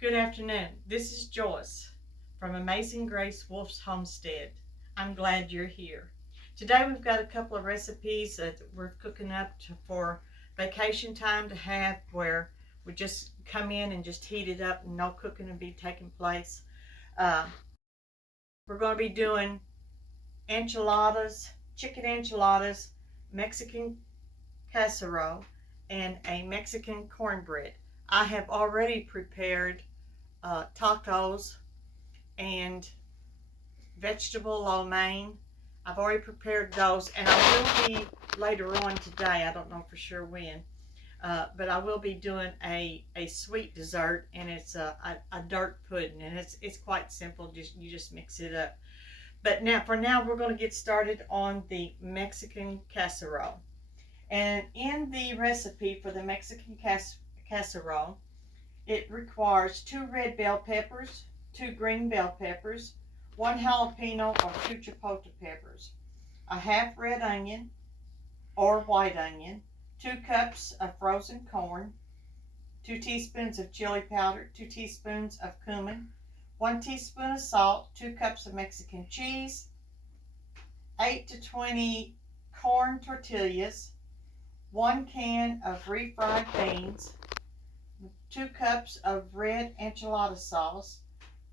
Good afternoon. This is Joyce from Amazing Grace Wolf's Homestead. I'm glad you're here. Today we've got a couple of recipes that we're cooking up for vacation time to have, where we just come in and just heat it up and no cooking will be taking place. Uh, we're going to be doing enchiladas, chicken enchiladas, Mexican casserole, and a Mexican cornbread. I have already prepared tacos and vegetable lo mein. I've already prepared those, and I will be later on today, I don't know for sure when, but I will be doing a sweet dessert, and it's a dirt pudding, and it's quite simple. You just mix it up. But for now we're going to get started on the Mexican casserole. And in the recipe for the Mexican casserole, it requires 2 red bell peppers, 2 green bell peppers, 1 jalapeno or 2 chipotle peppers, a half red onion or white onion, 2 cups of frozen corn, 2 teaspoons of chili powder, 2 teaspoons of cumin, 1 teaspoon of salt, 2 cups of Mexican cheese, 8 to 20 corn tortillas, 1 can of refried beans, 2 cups of red enchilada sauce,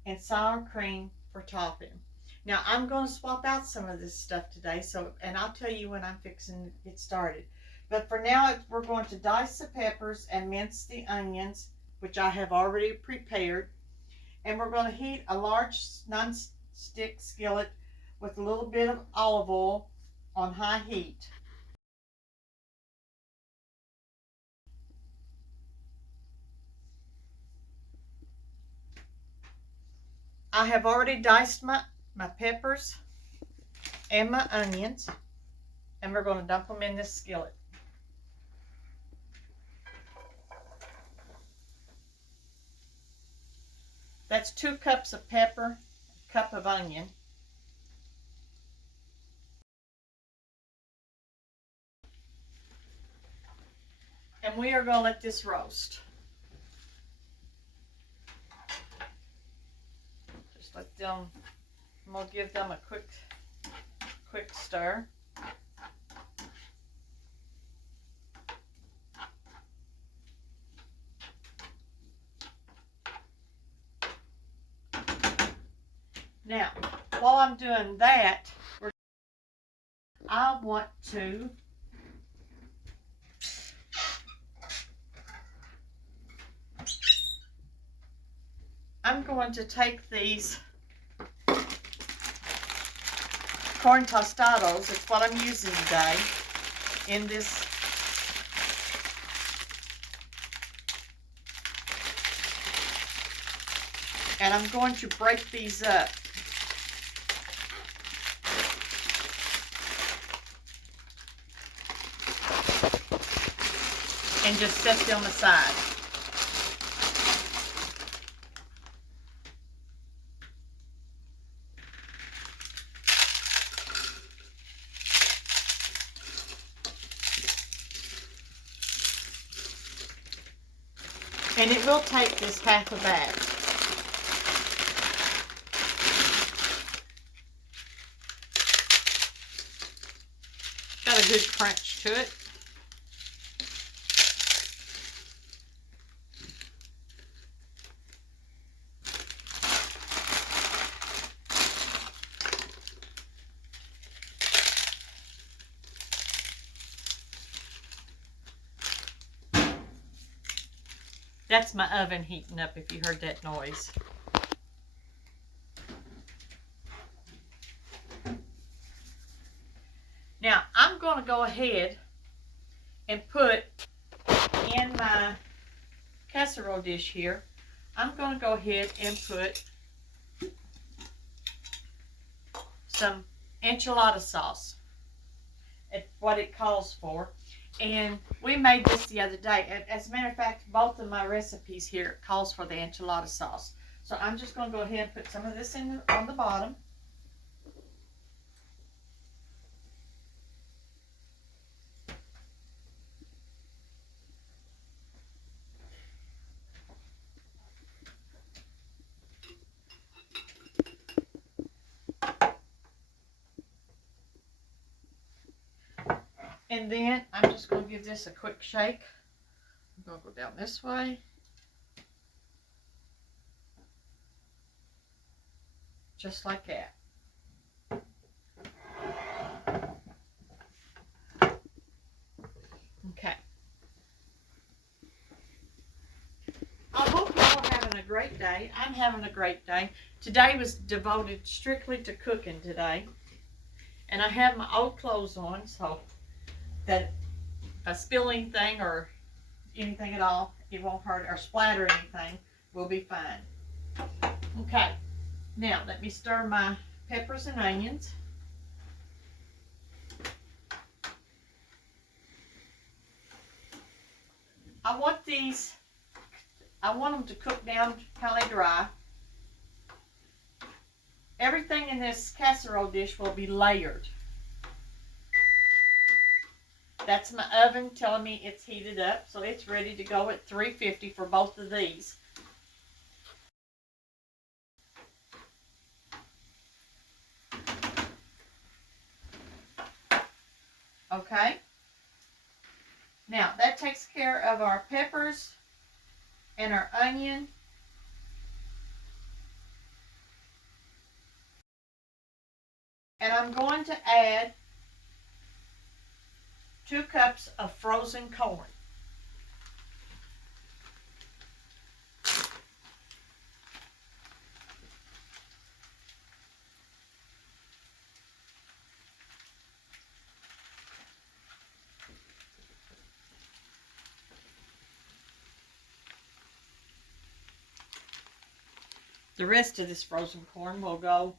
and sour cream for topping. Now I'm going to swap out some of this stuff today, and I'll tell you when I'm fixing to get started. But for now, we're going to dice the peppers and mince the onions, which I have already prepared. And we're going to heat a large non-stick skillet with a little bit of olive oil on high heat. I have already diced my peppers and my onions, and we're going to dump them in this skillet. That's 2 cups of pepper, a cup of onion. And we are going to let this roast. Just let them, I'm going to give them a quick stir. Now, while I'm doing that, I want to I'm going to take these corn tostadas, it's what I'm using today, in this and I'm going to break these up. And just set them aside. And it will take this half a bag. Got a good crunch to it. That's my oven heating up, if you heard that noise. Now, I'm going to go ahead and put in my casserole dish here, I'm going to go ahead and put some enchilada sauce, at what it calls for. And we made this the other day. As a matter of fact, both of my recipes here calls for the enchilada sauce. So I'm just going to go ahead and put some of this in on the bottom. And then I'm just going to give this a quick shake. I'm going to go down this way. Just like that. Okay. I hope y'all are having a great day. I'm having a great day. Today was devoted strictly to cooking today. And I have my old clothes on, so that if I spill anything or anything at all, it won't hurt or splatter anything. We'll be fine. Okay. Now, let me stir my peppers and onions. I want them to cook down kind of dry. Everything in this casserole dish will be layered. That's my oven telling me it's heated up, so it's ready to go at 350 for both of these. Okay. Now, that takes care of our peppers and our onion. And I'm going to add 2 cups of frozen corn. The rest of this frozen corn will go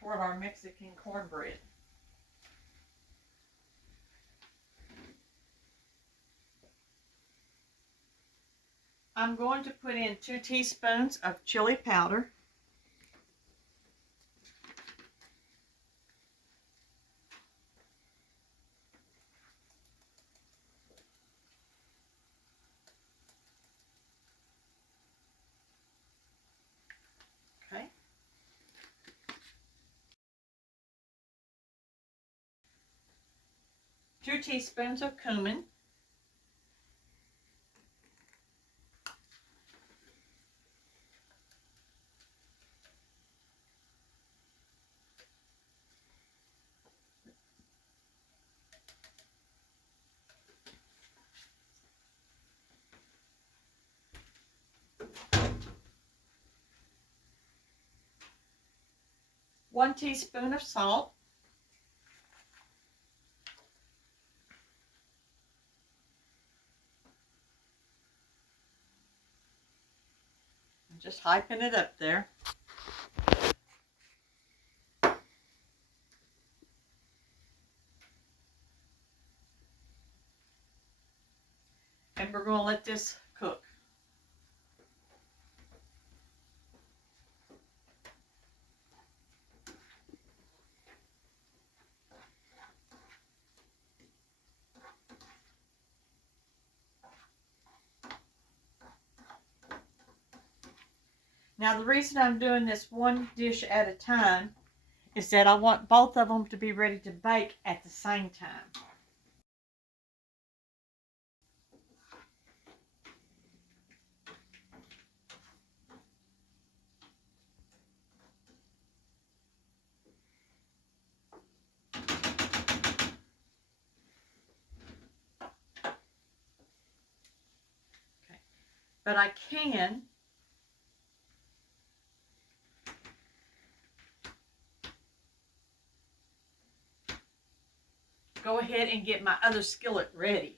toward our Mexican cornbread. I'm going to put in 2 teaspoons of chili powder. Okay. 2 teaspoons of cumin. One teaspoon of salt. I'm just hyping it up there. And we're going to let this cook. Now the reason I'm doing this one dish at a time is that I want both of them to be ready to bake at the same time. Okay. But I can go ahead and get my other skillet ready.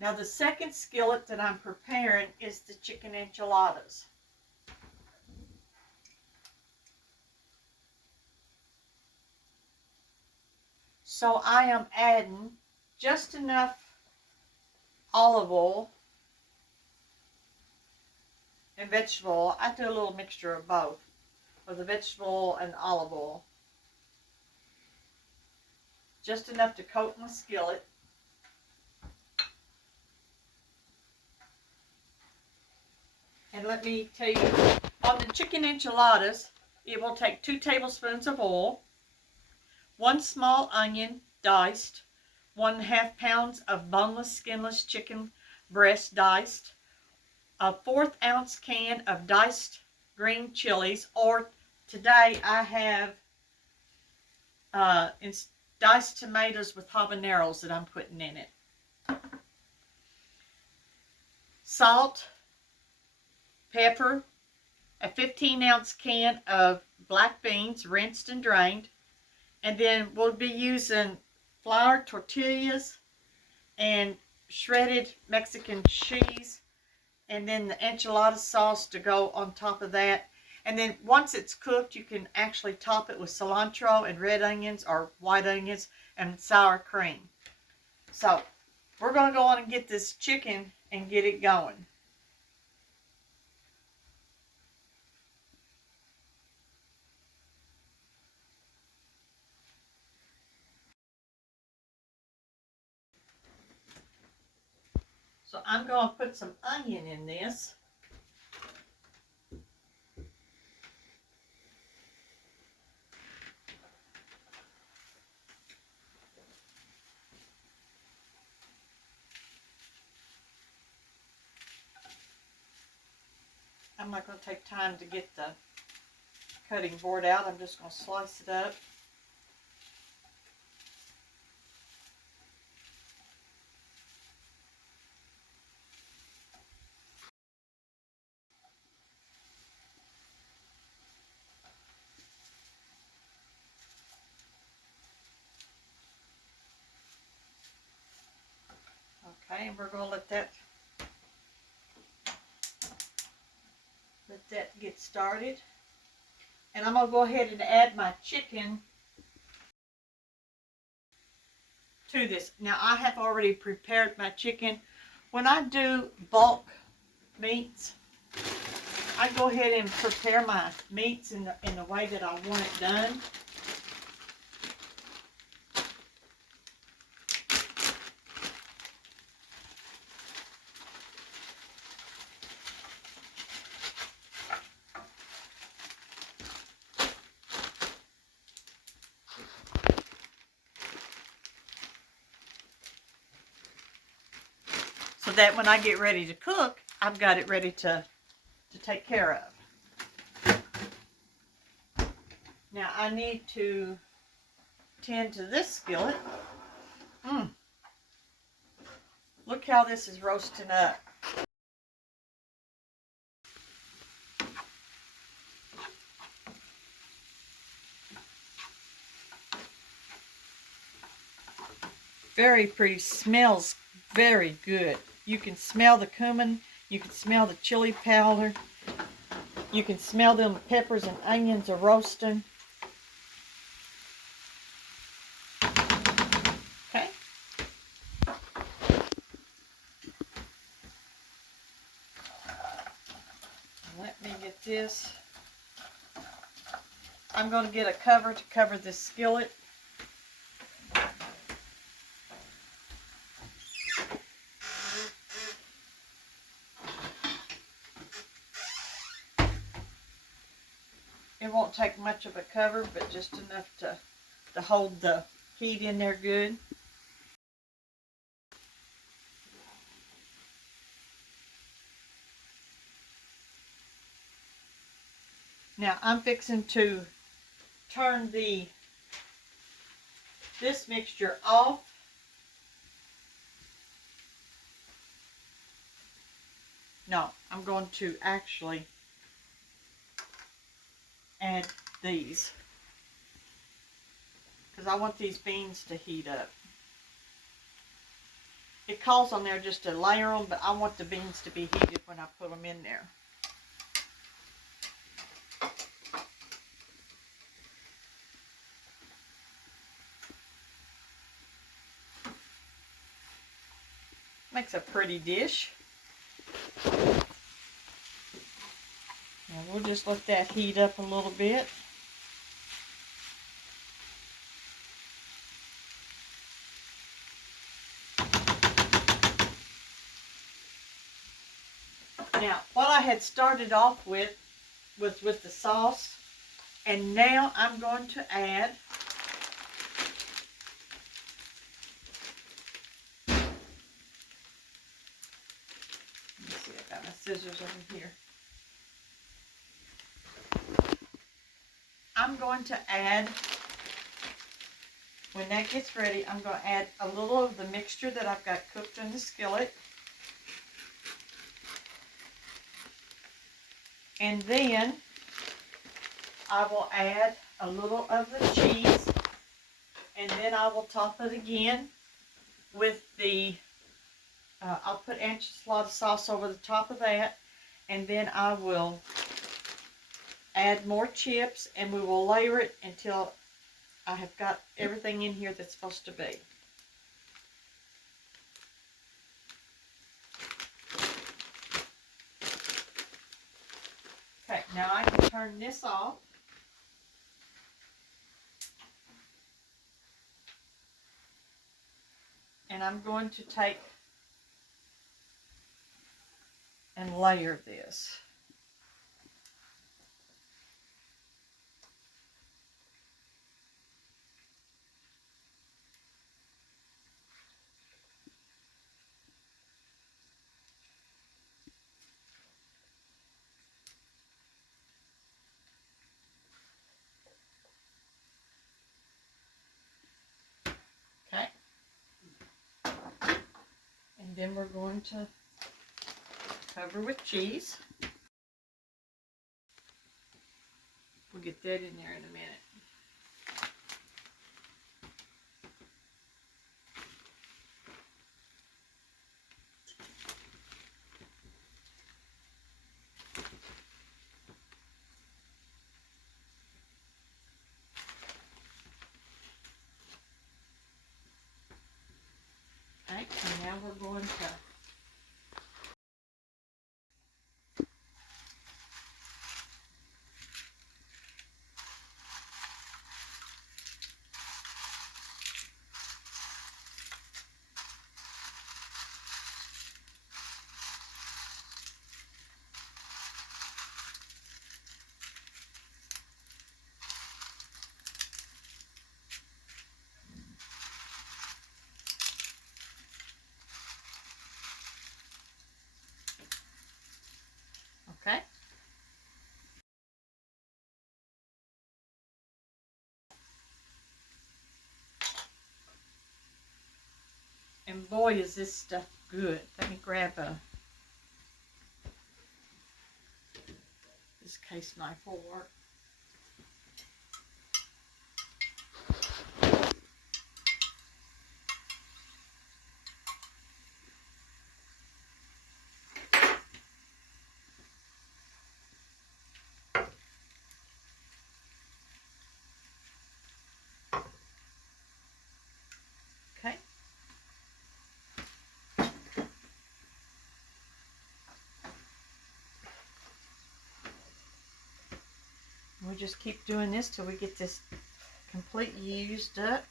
Now the second skillet that I'm preparing is the chicken enchiladas. So I am adding just enough olive oil and vegetable oil. I do a little mixture of both, of the vegetable oil and olive oil. just enough to coat my skillet. And let me tell you, on the chicken enchiladas, it will take 2 tablespoons of oil, 1 small onion diced, 1/2 pounds of boneless, skinless chicken breast diced, a 1/4 ounce can of diced green chilies, or today I have diced tomatoes with habaneros that I'm putting in it. Salt, pepper, a 15-ounce can of black beans, rinsed and drained, and then we'll be using flour tortillas and shredded Mexican cheese, and then the enchilada sauce to go on top of that. And then once it's cooked, you can actually top it with cilantro and red onions or white onions and sour cream. So we're going to go on and get this chicken and get it going. So I'm going to put some onion in this. I'm not going to take time to get the cutting board out. I'm just going to slice it up. Okay, and we're going to let that get started. And I'm going to go ahead and add my chicken to this. Now I have already prepared my chicken. When I do bulk meats, I go ahead and prepare my meats in the way that I want it done. So that when I get ready to cook, I've got it ready to take care of. Now I need to tend to this skillet. Look how this is roasting up. Very pretty, smells very good. You can smell the cumin, you can smell the chili powder, you can smell them peppers and onions are roasting. Okay. Let me get this. I'm going to get a cover to cover this skillet. It won't take much of a cover, but just enough to hold the heat in there good. Now I'm fixing to turn this mixture off. No, I'm going to actually add these because I want these beans to heat up. It calls on there just to layer them, but I want the beans to be heated when I put them in there. Makes a pretty dish. Now we'll just let that heat up a little bit. Now, what I had started off with was with the sauce, and now I'm going to add I got my scissors over here. I'm going to add, when that gets ready, I'm going to add a little of the mixture that I've got cooked in the skillet. And then I will add a little of the cheese, and then I will top it again with the I'll put enchilada sauce over the top of that, and then I will add more chips, and we will layer it until I have got everything in here that's supposed to be. Okay, now I can turn this off. And I'm going to take and layer this. Okay. And then we're going to cover with cheese. We'll get that in there in a minute. Okay, and now we're going to okay. And boy, is this stuff good. Let me grab this case knife will work. Okay. We'll just keep doing this till we get this completely used up.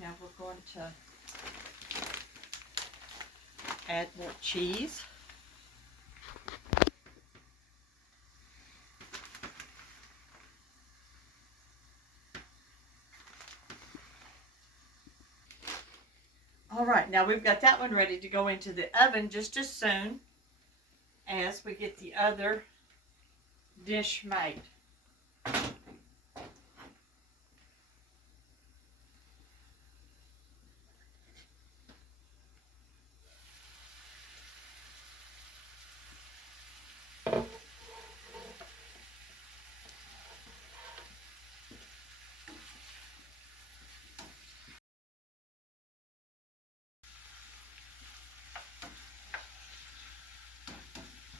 Now we're going to add more cheese. All right, now we've got that one ready to go into the oven just as soon as we get the other dish made.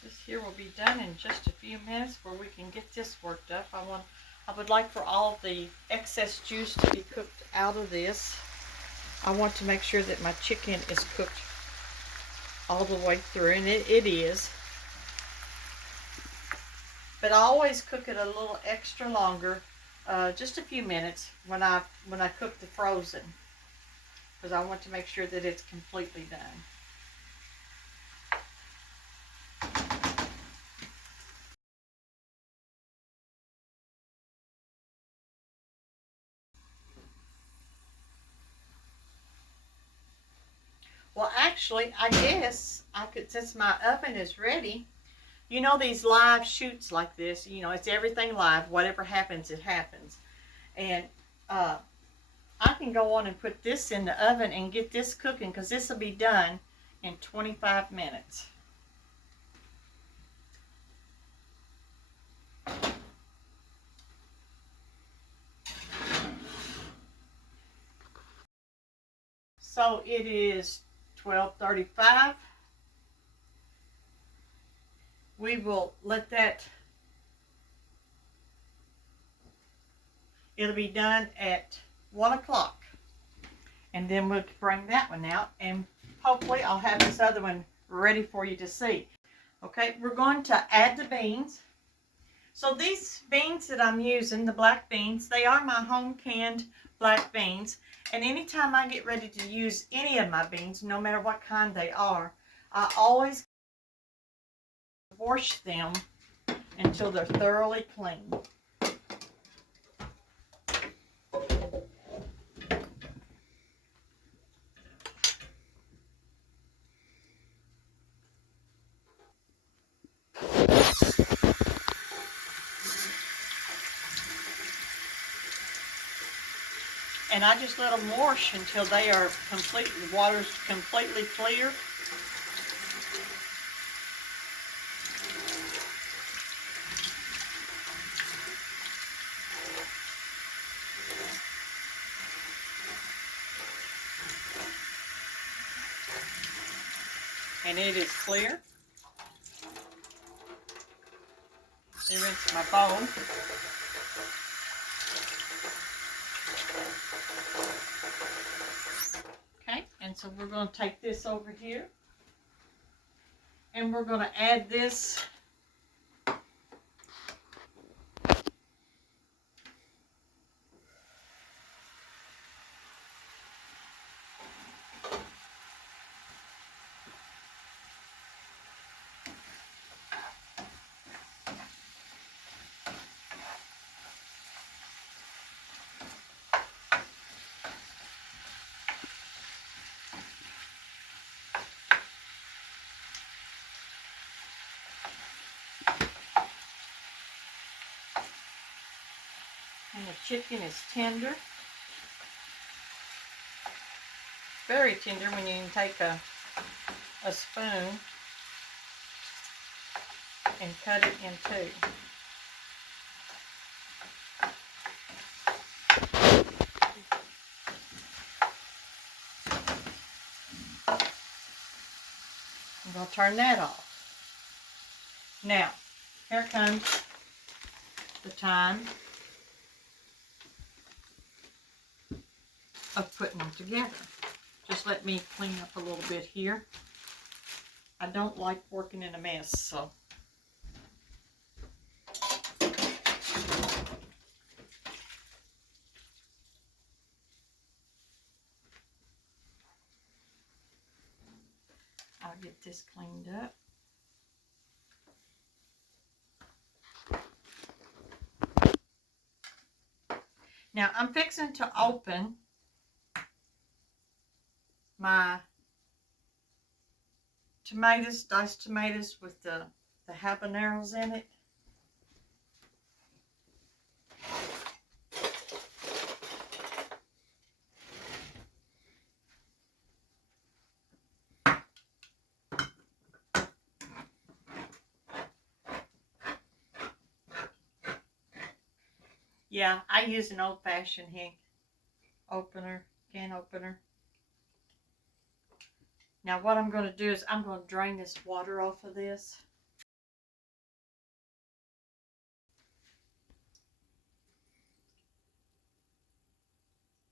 Just here will be done in just a few minutes where we can get this worked up. I would like for all the excess juice to be cooked out of this. I want to make sure that my chicken is cooked all the way through, and it is. But I always cook it a little extra longer, just a few minutes when I cook the frozen, because I want to make sure that it's completely done. Well, actually, I guess I could, since my oven is ready, you know these live shoots like this, you know, it's everything live. Whatever happens, it happens. And I can go on and put this in the oven and get this cooking, because this will be done in 25 minutes. So it is 12:35. We will let that, it'll be done at 1 o'clock. And then we'll bring that one out, and hopefully I'll have this other one ready for you to see. Okay, we're going to add the beans. So these beans that I'm using, the black beans, they are my home canned black beans. And anytime I get ready to use any of my beans, no matter what kind they are, I always wash them until they're thoroughly clean. And I just let them wash until they are completely, the water's completely clear. And it is clear. Let me rinse my bowl. Okay, and so we're going to take this over here, and we're going to add this and the chicken is tender. Very tender when you can take a spoon and cut it in two. I'm going to turn that off. Now, here comes the time of putting them together. Just let me clean up a little bit here. I don't like working in a mess, so. I'll get this cleaned up. Now I'm fixing to open my tomatoes, diced tomatoes with the habaneros in it. Yeah, I use an old-fashioned can opener. Now what I'm going to do is I'm going to drain this water off of this.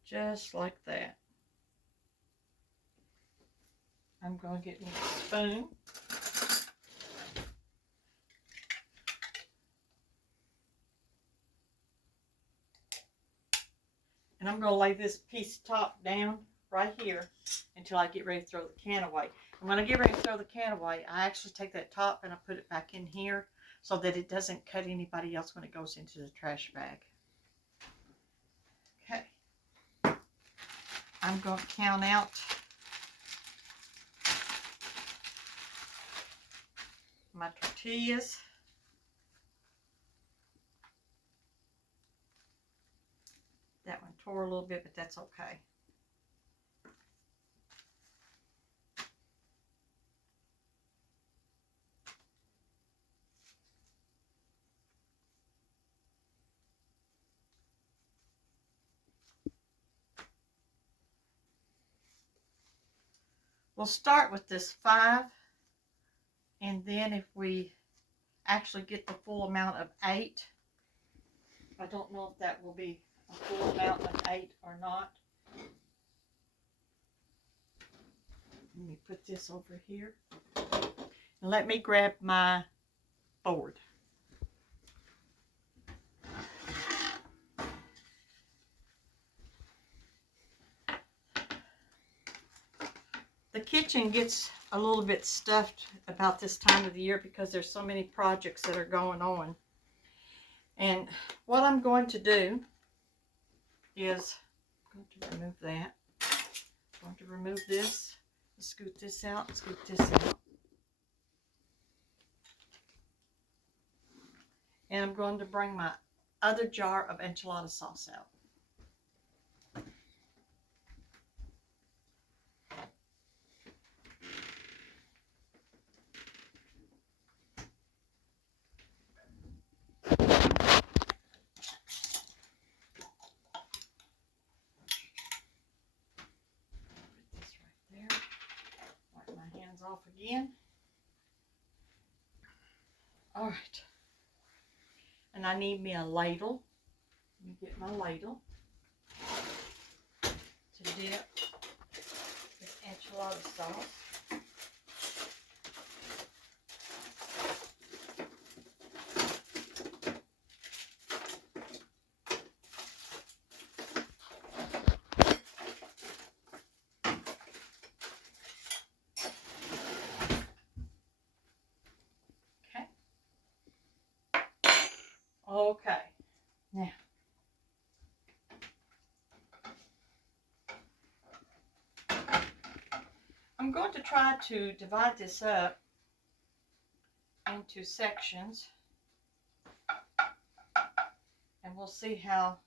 Just like that. I'm going to get me a spoon. And I'm going to lay this piece top down right here until I get ready to throw the can away. And when I get ready to throw the can away, I actually take that top and I put it back in here so that it doesn't cut anybody else when it goes into the trash bag. Okay. I'm going to count out my tortillas. That one tore a little bit, but that's okay. We'll start with this 5, and then if we actually get the full amount of 8, I don't know if that will be a full amount of 8 or not. Let me put this over here. And let me grab my board. The kitchen gets a little bit stuffed about this time of the year because there's so many projects that are going on. And what I'm going to do is, I'm going to remove that. I'm going to remove this, scoot this out, scoot this out. And I'm going to bring my other jar of enchilada sauce out. Off again. All right. And I need me a ladle. Let me get my ladle to dip this enchilada sauce. Okay, now I'm going to try to divide this up into sections, and we'll see how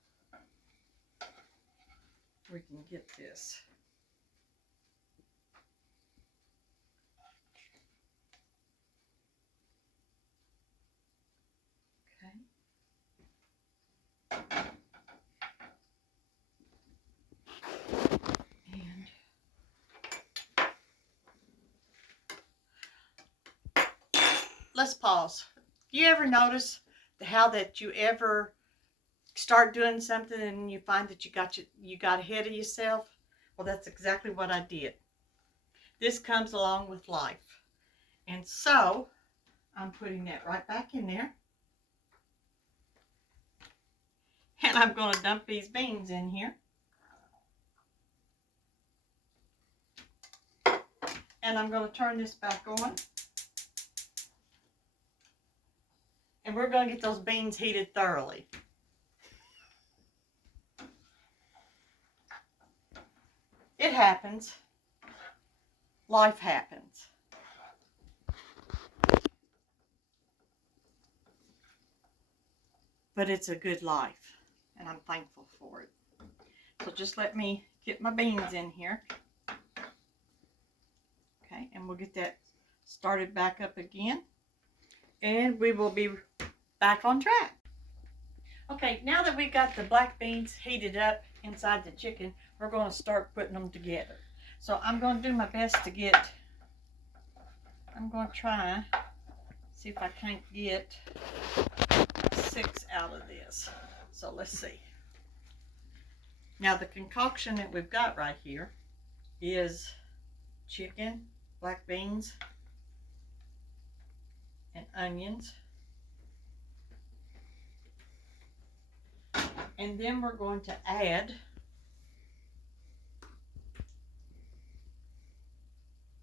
we can get this. Okay. And let's pause. You ever notice how that you ever start doing something and you find that you got ahead of yourself? Well, that's exactly what I did. This comes along with life. And so I'm putting that right back in there. And I'm going to dump these beans in here. And I'm going to turn this back on. And we're going to get those beans heated thoroughly. It happens. Life happens. But it's a good life. And I'm thankful for it. So just let me get my beans in here. Okay, and we'll get that started back up again. And we will be back on track. Okay, now that we got the black beans heated up inside the chicken, we're going to start putting them together. So I'm going to do my best to get, I'm going to try, see if I can't get 6 out of this. So let's see. Now the concoction that we've got right here is chicken, black beans, and onions. And then we're going to add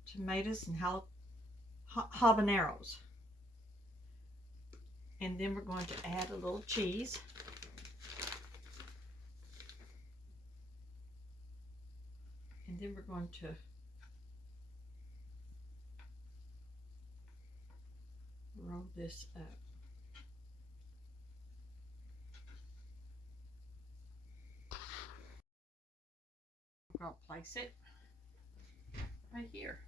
tomatoes and habaneros. And then we're going to add a little cheese. And then we're going to roll this up. I'm going to place it right here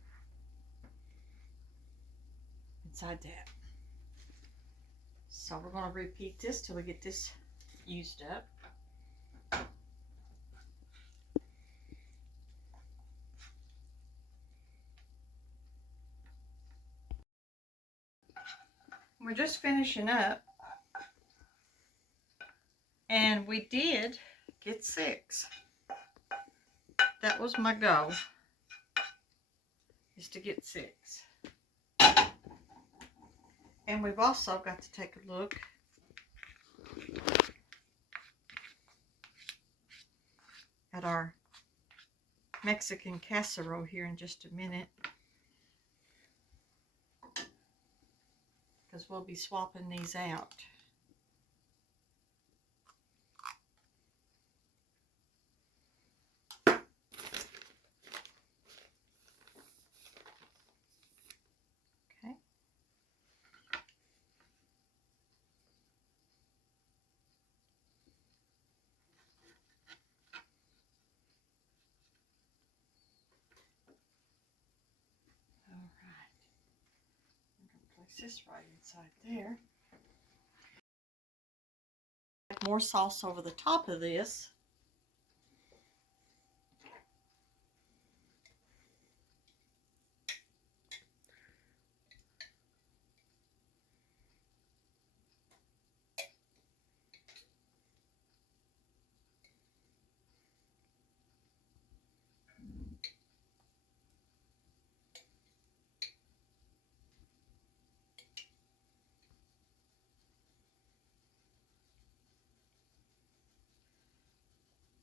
inside that. So we're going to repeat this till we get this used up. We're just finishing up, and we did get 6. That was my goal, is to get 6. And we've also got to take a look at our Mexican casserole here in just a minute, because we'll be swapping these out. Okay. All right. I'm going to place this right inside there. More sauce over the top of this.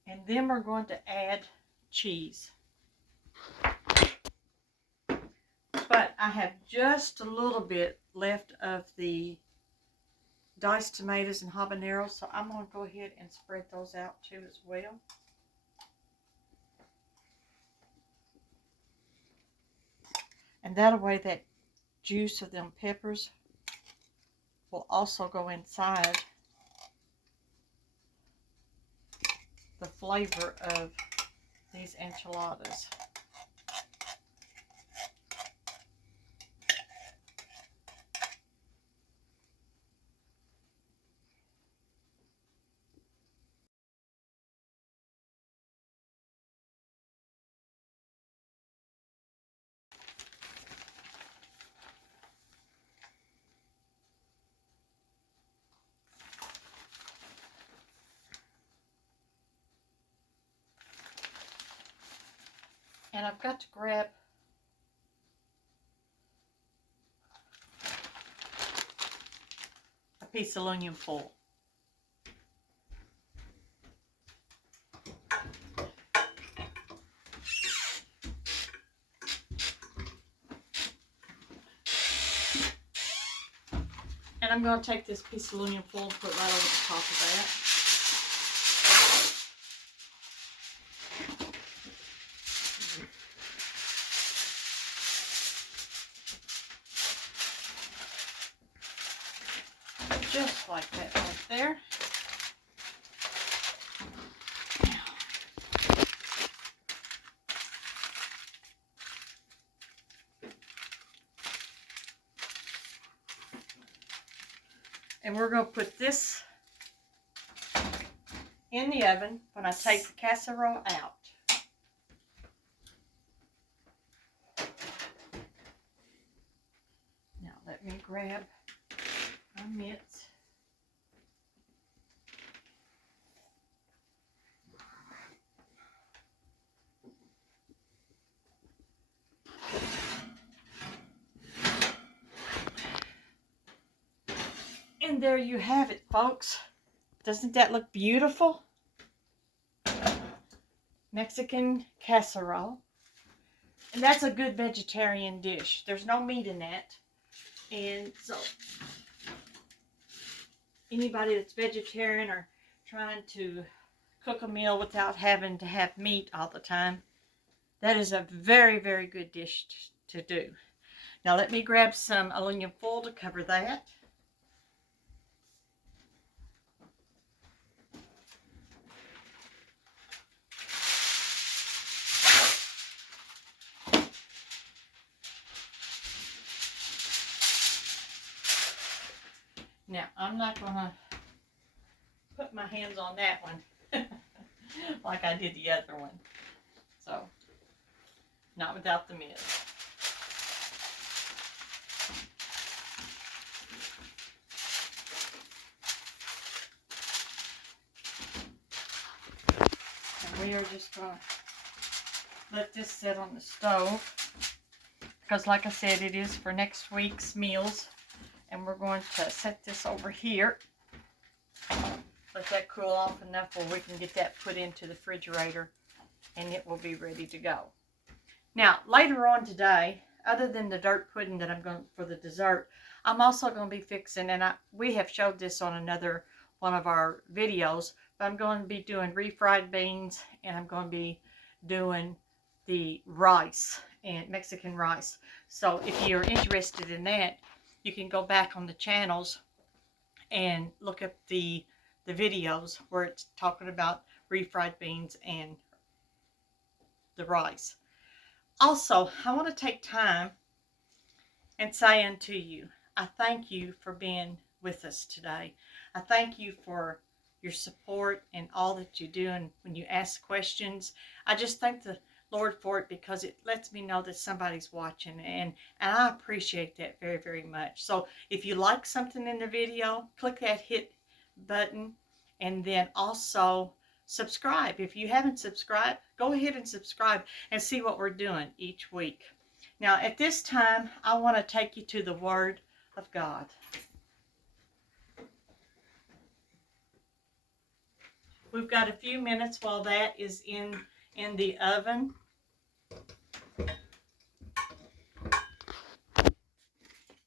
And then we're going to add cheese. But I have just a little bit left of the diced tomatoes and habaneros, so I'm going to go ahead and spread those out too as well. And that way that juice of them peppers will also go inside the flavor of these enchiladas. And I've got to grab a piece of aluminum foil. And I'm going to take this piece of aluminum foil and put it right over the top of that. Just like that right there. And we're going to put this in the oven when I take the casserole out. Now let me grab my mitts. And there you have it, folks. Doesn't that look beautiful? Mexican casserole. And that's a good vegetarian dish. There's no meat in that. And so anybody that's vegetarian or trying to cook a meal without having to have meat all the time, that is a very, very good dish to do. Now let me grab some aluminum foil to cover that. Now, I'm not going to put my hands on that one like I did the other one. So, not without the mitt. And we are just going to let this sit on the stove. Because like I said, it is for next week's meals. And we're going to set this over here. Let that cool off enough where we can get that put into the refrigerator and it will be ready to go. Now, later on today, other than the dirt pudding that I'm going for the dessert, I'm also going to be fixing, and we have showed this on another one of our videos, but I'm going to be doing refried beans, and I'm going to be doing the rice, and Mexican rice. So if you're interested in that, you can go back on the channels and look at the videos where it's talking about refried beans and the rice. Also, I want to take time and say unto you, I thank you for being with us today. I thank you for your support and all that you do, and when you ask questions. I just thank the Lord for it because it lets me know that somebody's watching, and I appreciate that very, very much. So if you like something in the video, click that hit button, and then also subscribe. If you haven't subscribed, go ahead and subscribe and see what we're doing each week. Now at this time, I want to take you to the Word of God. We've got a few minutes while that is in the oven.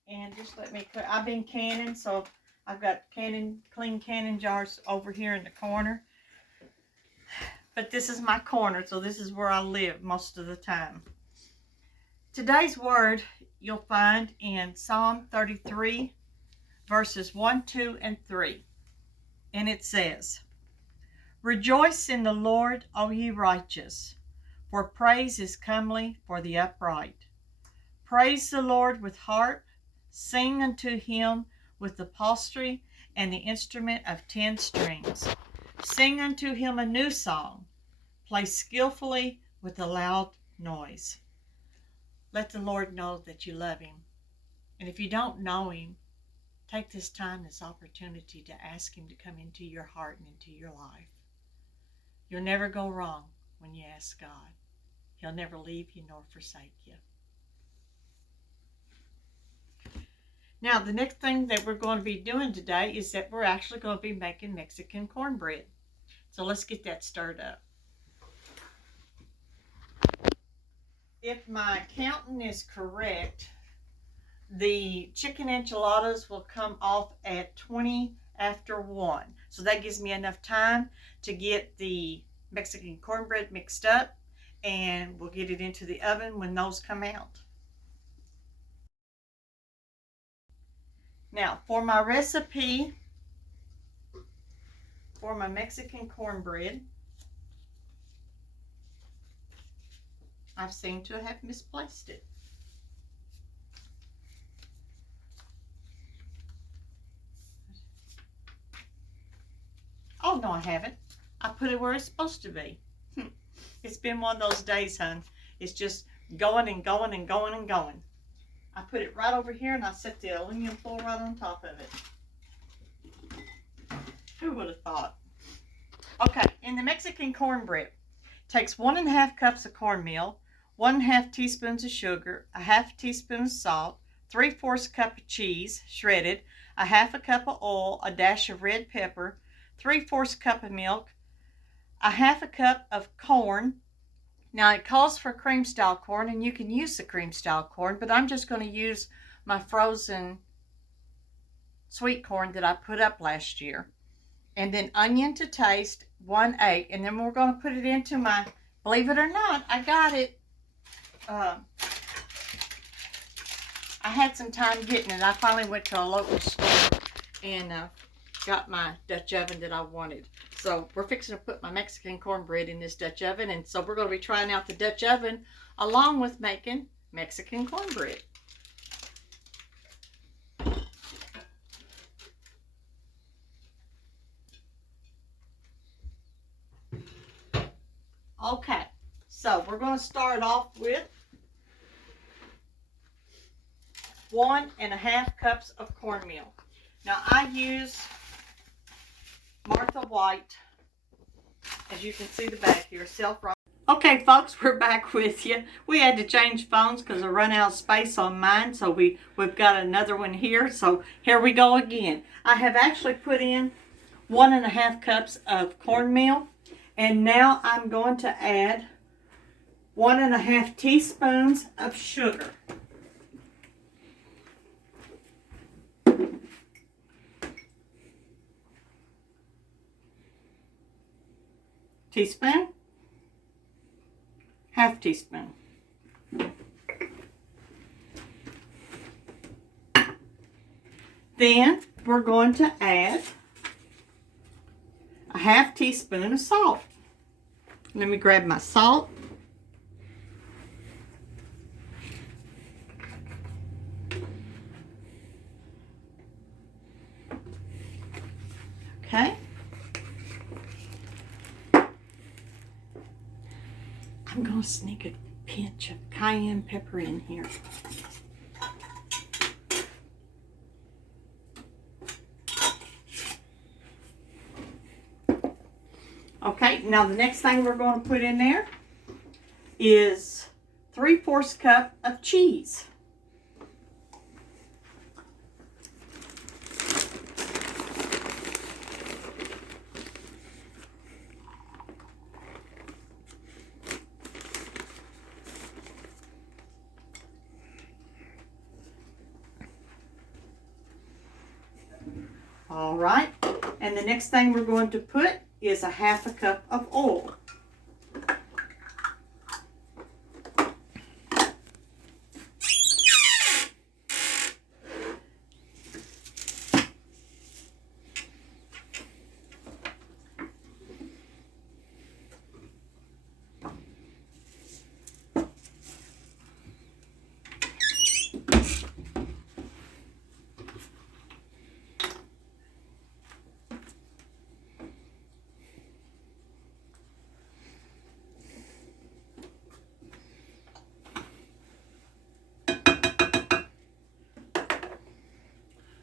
And just let me cook. I've been canning, so I've got clean canning jars over here in the corner. But this is my corner, so this is where I live most of the time. Today's word you'll find in Psalm 33, verses 1, 2, and 3. And it says, Rejoice in the Lord, O ye righteous, for praise is comely for the upright. Praise the Lord with harp, sing unto him with the psaltery and the instrument of 10 strings. Sing unto him a new song, play skillfully with a loud noise. Let the Lord know that you love him. And if you don't know him, take this time, this opportunity to ask him to come into your heart and into your life. You'll never go wrong when you ask God. He'll never leave you nor forsake you. Now, the next thing that we're going to be doing today is that we're actually going to be making Mexican cornbread. So let's get that stirred up. If my counting is correct, the chicken enchiladas will come off at 20 after 1. So that gives me enough time to get the Mexican cornbread mixed up, and we'll get it into the oven when those come out. Now, for my recipe for my Mexican cornbread, I've seemed to have misplaced it. Oh, no, I haven't. I put it where it's supposed to be. It's been one of those days, hon. It's just going and going and going and going. I put it right over here, and I set the aluminum foil right on top of it. Who would have thought? Okay, in the Mexican cornbread, takes 1.5 cups of cornmeal, 1.5 teaspoons of sugar, a 1/2 teaspoon of salt, 3/4 cup of cheese, shredded, a half a cup of oil, a dash of red pepper, 3/4 cup of milk, a half a cup of corn. Now it calls for cream style corn, and you can use the cream style corn, but I'm just going to use my frozen sweet corn that I put up last year. And then onion to taste, 1 egg, and then we're going to put it into my, believe it or not, I got it. I had some time getting it. I finally went to a local store and got my Dutch oven that I wanted. So we're fixing to put my Mexican cornbread in this Dutch oven, and so we're going to be trying out the Dutch oven along with making Mexican cornbread. Okay, so we're going to start off with 1.5 cups of cornmeal. Now I use Martha White, as you can see the back here, self-rising. Okay folks, we're back with you. We had to change phones because I run out of space on mine, so we've got another one here. So here we go again. I have actually put in 1.5 cups of cornmeal, and now I'm going to add 1.5 teaspoons of sugar. Teaspoon, half teaspoon. Then we're going to add a half teaspoon of salt. Let me grab my salt. Okay. I'm going to sneak a pinch of cayenne pepper in here. Okay, now the next thing we're going to put in there is 3/4 cup of cheese. All right, and the next thing we're going to put is a half a cup of oil.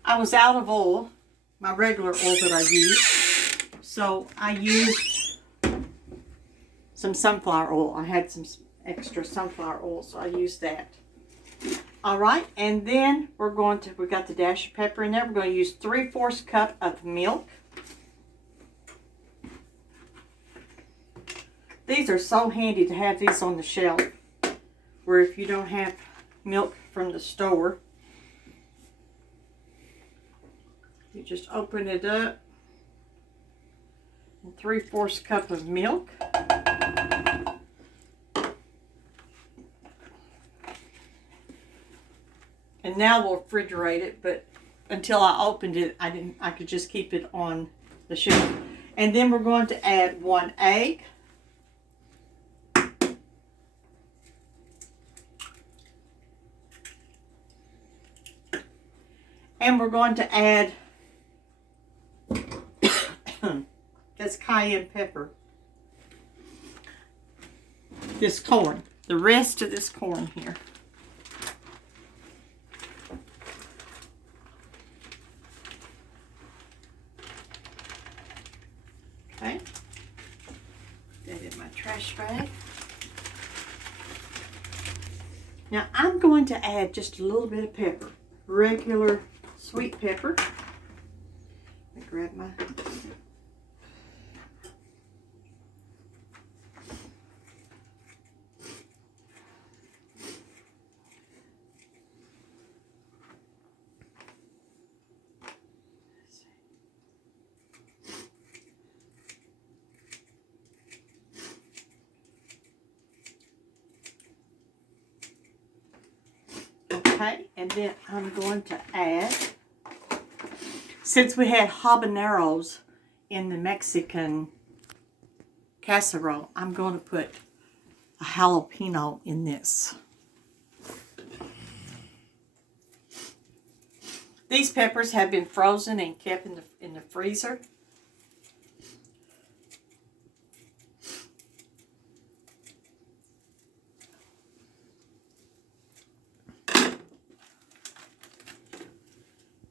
I was out of oil, my regular oil that I use, so I used some sunflower oil. I had some extra sunflower oil, so I used that. All right, and then we got the dash of pepper in there. We're going to use 3/4 cup of milk. These are so handy to have these on the shelf, where if you don't have milk from the store, you just open it up, and 3/4 cup of milk. And now we'll refrigerate it, but until I opened it, I could just keep it on the shelf. And then we're going to add 1 egg. And we're going to add this cayenne pepper, this corn, the rest of this corn here. Okay, that in my trash bag. Now I'm going to add just a little bit of pepper, regular sweet pepper. grab my... Okay, and then I'm going to add, since we had habaneros in the Mexican casserole, I'm going to put a jalapeno in this. These peppers have been frozen and kept in the freezer.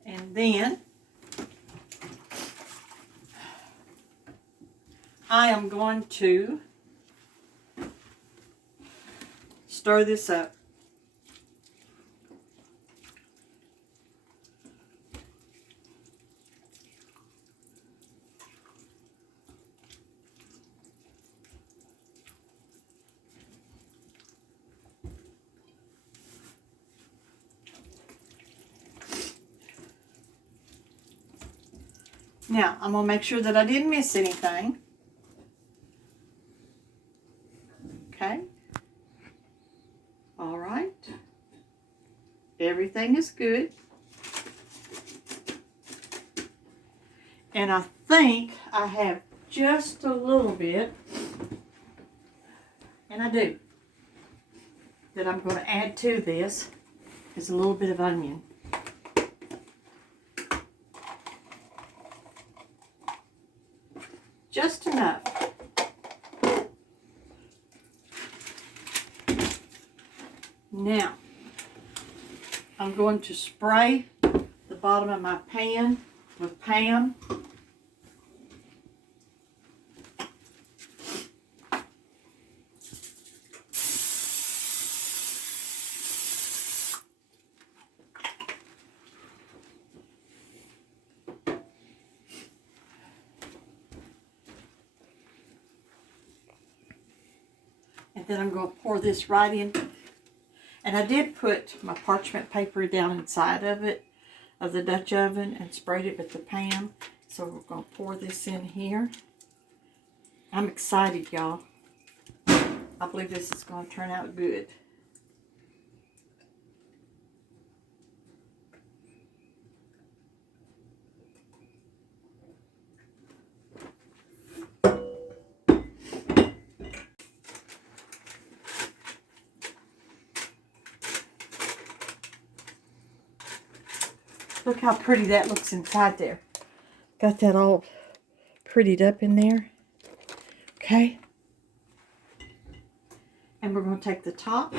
And then I am going to stir this up. Now, I'm going to make sure that I didn't miss anything. Okay. All right. Everything is good. And I think I have just a little bit, and I do, that I'm going to add to this is a little bit of onion. Just enough. Now, I'm going to spray the bottom of my pan with Pam. And then I'm going to pour this right in. And I did put my parchment paper down inside of it, of the Dutch oven, and sprayed it with the Pam. So we're going to pour this in here. I'm excited, y'all. I believe this is going to turn out good. Look how pretty that looks inside there. Got that all prettied up in there. Okay. And we're going to take the top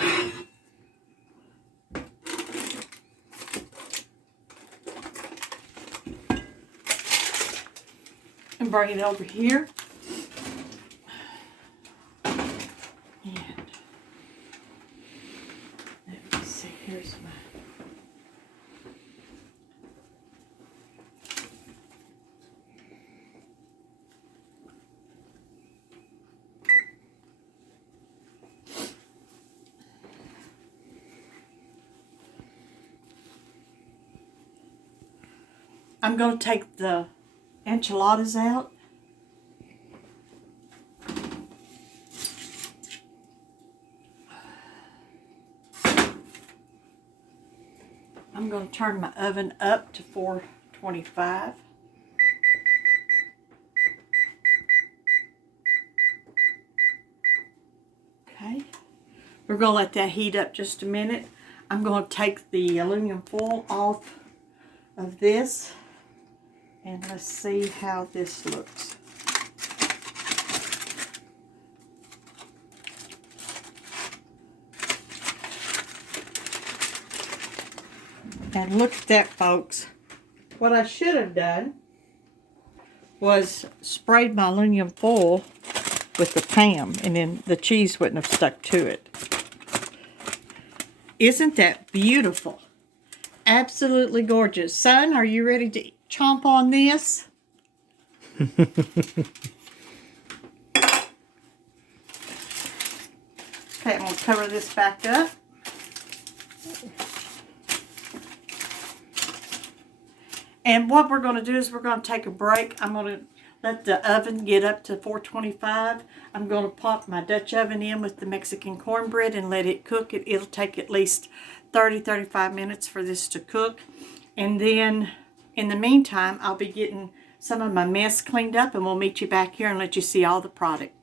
and bring it over here. And let me see, here's my... I'm going to take the enchiladas out. I'm going to turn my oven up to 425. Okay. We're going to let that heat up just a minute. I'm going to take the aluminum foil off of this. And let's see how this looks. And look at that, folks. What I should have done was sprayed my aluminum foil with the Pam, and then the cheese wouldn't have stuck to it. Isn't that beautiful? Absolutely gorgeous. Son, are you ready to chomp on this? Okay, I'm going to cover this back up. And what we're going to do is we're going to take a break. I'm going to let the oven get up to 425. I'm going to pop my Dutch oven in with the Mexican cornbread and let it cook. It'll take at least 30-35 minutes for this to cook. And then in the meantime, I'll be getting some of my mess cleaned up, and we'll meet you back here and let you see all the product.